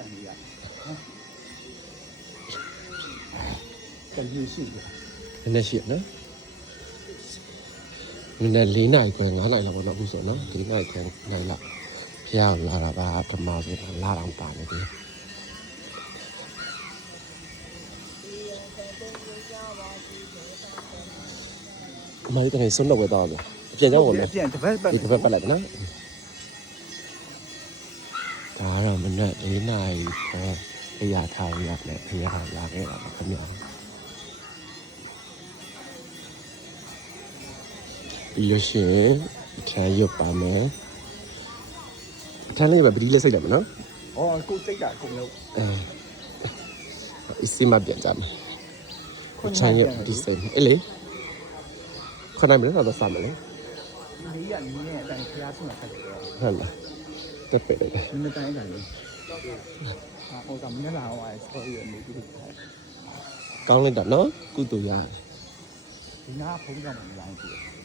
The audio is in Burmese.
န်ကြီးရကလေးရှိတယ် နည်းနည်းရှိနော်နည်းနည်း4နိုင်ခွဲ9နိုင်လောက်ပေါ့နော်အခုဆိုနော်4နိုင်ခွဲ9လောက်ဖျားလာတာပါဓမ္မဆိုတာလာတော့ပါနေတယ်အမလေးတကယ်စွန့်တော့ဝဲတော့တယ်အပြန်ကြောင်းဝင်မယ် ပြန်တစ်ပတ် ဒီတစ်ပတ်ပတ်လိုက်နော်ဒါတော့မနေ့4နိုင်ခွဲအရာထားရရတယ်ဖျားလာခဲ့တာခင်ဗျာပြီးရရှင်ထမ်းရွတ်ပါမယ်ထမ်းလေးပဲပတိလေးစိတ်တယ်မနော် ဩကိုစိတ်တာကုန်လို့ အစီမပြန်ကြမယ်ချမ်းရွတ်ဒီစိတ်အေးလေခဏမလို့တော့စားမယ်လေ ဒီရနည်းနဲ့အတိုင်းဖျားဆုံးတာဖတ်တယ် ဟုတ်လားတက်ပဲလေ နည်းတိုင်းတိုင်းလေးဟိုကမင်းလာဟိုအဲဆော်ရနေပြီ ကောင်းလိုက်တာနော်ကုတူရ ဒီနာဖုန်းကမှမလိုင်းဘူး